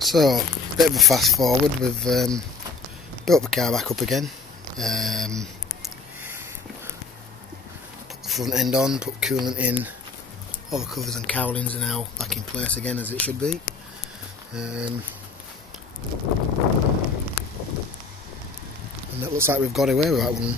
So, bit of a fast forward, we've built the car back up again, put the front end on, put coolant in, all the covers and cowlings are now back in place again as it should be. And it looks like we've got away with that one.